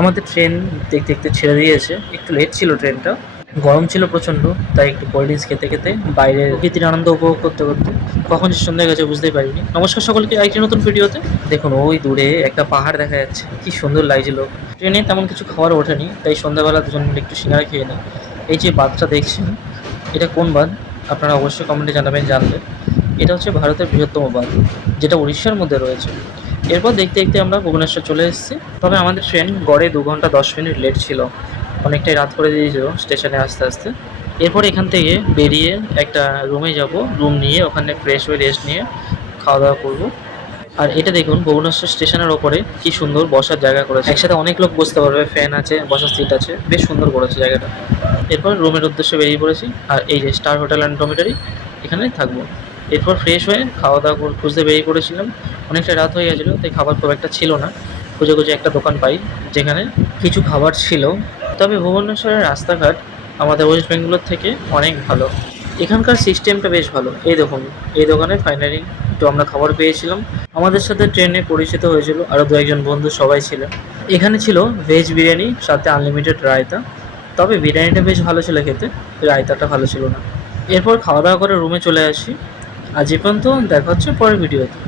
আমাদের ট্রেন দেখতে দেখতে ছেড়ে দিয়েছে। একটু লেট ছিল ট্রেনটা। গরম ছিল প্রচণ্ড, তাই একটু কোল্ড ড্রিঙ্কস খেতে খেতে বাইরের প্রকৃতির আনন্দ উপভোগ করতে করতে কখন যে সন্ধ্যা গেছে বুঝতেই পারিনি। নমস্কার সকলকে আরেকটি নতুন ভিডিওতে। দেখুন ওই দূরে একটা পাহাড় দেখা যাচ্ছে, কি সুন্দর লাগছিল। ট্রেনে তেমন কিছু খাবার ওঠেনি, তাই সন্ধ্যাবেলা দুজন মিলে একটু সিঙ্গারা খেয়ে নিই। এই যে বাঁধটা দেখছেন, এটা কোন বাঁধ আপনারা অবশ্যই কমেন্টে জানাবেন জানলে। এটা হচ্ছে ভারতের বৃহত্তম বাঁধ, যেটা উড়িষ্যার মধ্যে রয়েছে। এরপর দেখতে দেখতে আমরা ভুবনেশ্বর চলে এসেছি। তবে আমাদের ট্রেন গড়ে 2 ঘন্টা 10 মিনিট লেট ছিল, অনেকটাই রাত করে দিয়েছিল স্টেশনে আসতে আসতে। এরপর এখান থেকে বেরিয়ে একটা রুমে যাব, রুম নিয়ে ওখানে ফ্রেশ হয়ে রেস্ট নিয়ে খাওয়া দাওয়া করবো। আর এটা দেখুন ভুবনেশ্বর স্টেশনের ওপরে কি সুন্দর বসার জায়গা করেছে, একসাথে অনেক লোক বসতে পারবে, ফ্যান আছে, বসার সিট আছে, বেশ সুন্দর করেছে জায়গাটা। এরপর রুমের উদ্দেশ্যে বেরিয়ে পড়েছি, আর এই যে স্টার হোটেল অ্যান্ড ডমিটারি, এখানে থাকবো। এরপর ফ্রেশ হয়ে খাওয়া দাওয়া খুঁজতে বেরিয়ে পড়েছিলাম। অনেকটা রাত হয়ে গেছিলো, তাই খাবার খুব একটা ছিল না। খুঁজে খুঁজে একটা দোকান পাই যেখানে কিছু খাবার ছিল। তবে ভুবনেশ্বরের রাস্তাঘাট আমাদের ওয়েস্ট বেঙ্গলের থেকে অনেক ভালো। এখানকার সিস্টেমটা বেশ ভালো। এই দেখুন, এই দোকানে ফাইনালি তো আমরা খাবার পেয়েছিলাম। আমাদের সাথে ট্রেনে পরিচিত হয়েছিল আরও 2-1 বন্ধু, সবাই ছিলেন। এখানে ছিল ভেজ বিরিয়ানি, সাথে আনলিমিটেড রায়তা। তবে বিরিয়ানিটা বেশ ভালো ছিল খেতে, রায়তাটা ভালো ছিল না। এরপর খাওয়া দাওয়া করে রুমে চলে আসি। আজ এ পর্যন্ত, দেখা হচ্ছে পরের ভিডিওতে।